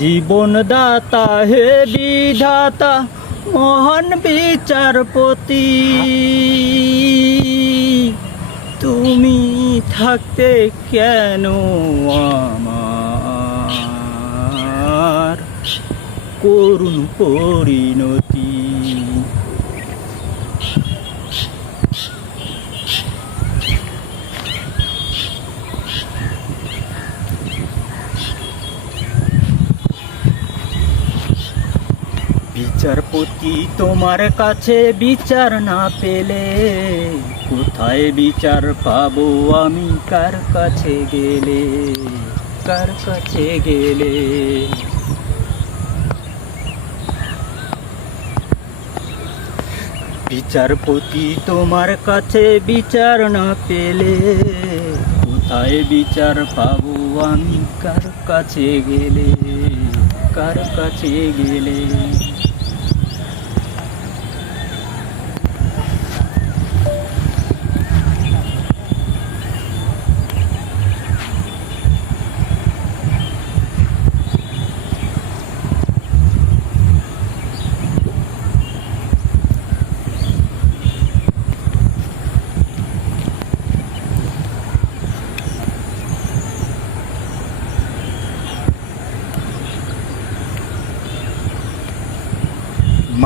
জীবনদাতা হে বিধাতা মহান বিচারপতি, তুমি থাকতে কেন আমার করুণ পরিণতি। বিচারপতি তোমার কাছে বিচার না পেলে কোথায় বিচার পাবো আমি, কার কাছে গেলে, কার কাছে গেলে। বিচারপতি তোমার কাছে বিচার না পেলে কোথায় বিচার পাবো আমি, কার কাছে গেলে, কার কাছে গেলে।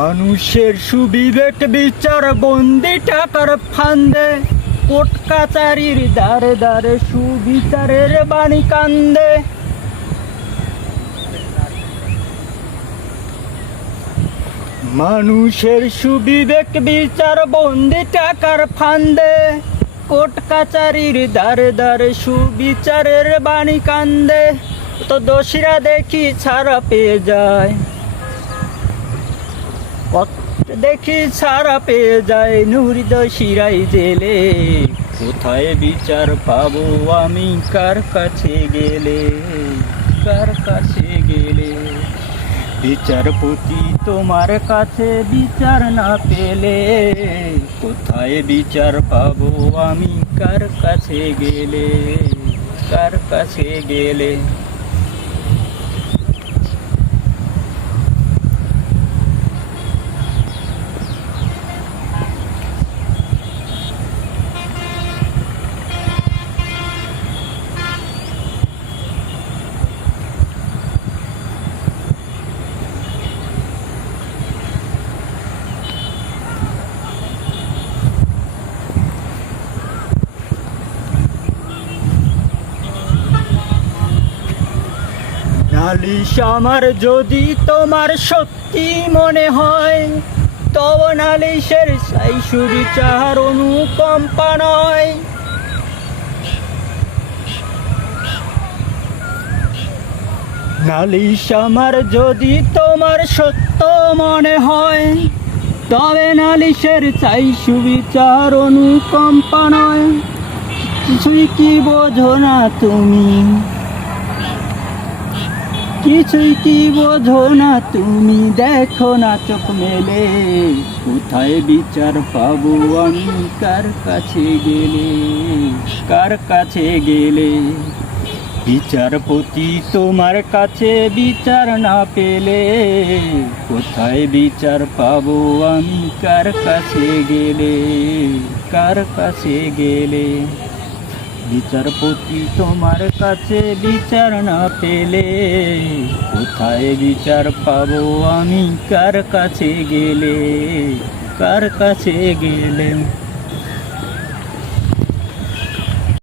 মানুষের সুবিবেক বিচার বন্দি টাকার ফান্দে, কোর্ট কাচারির দ্বারে দ্বারে সুবিচারের বাণী কান্দে। মানুষের সুবিবেক বিচার বন্দি টাকার ফান্দে, কোর্ট কাচারির দ্বারে দ্বারে সুবিচারের বাণী কান্দে। তো দোষীরা দেখি ছাড়া পেয়ে যায়, দেখি ছাড়া পেয়ে যায়, নির্দোষীরাই জেলে। কোথায় বিচার পাবো আমি, কার কাছে গেলে, কার কাছে গেলে। বিচারপতি তোমার কাছে বিচার না পেলে কোথায় বিচার পাবো আমি, কার কাছে গেলে, কার কাছে গেলে। নালিশ আমার যদি তোমার সত্যি মনে হয়, তব নালিশের চাই সুবিচার অনুকম্পা নয়। নালিশ আমার যদি তোমার সত্য মনে হয়, তবে নালিশের চাই সুবিচার অনুকম্পা নয়। কিছুই কি বোঝো না তুমি, কিছুই কি বোঝো না তুমি, দেখো না চোখ মেলে। কোথায় বিচার পাবো আমি, কার কাছে গেলে, কার কাছে গেলে। বিচারপতি তোমার কাছে বিচার না পেলে কোথায় বিচার পাবো আমি, কার কাছে গেলে, কার কাছে গেলে। বিচারপতি তোমার কাছে বিচার না পেলে কোথায় বিচার পাবো আমি, কার কাছে গেলে, কার কাছে গেলে।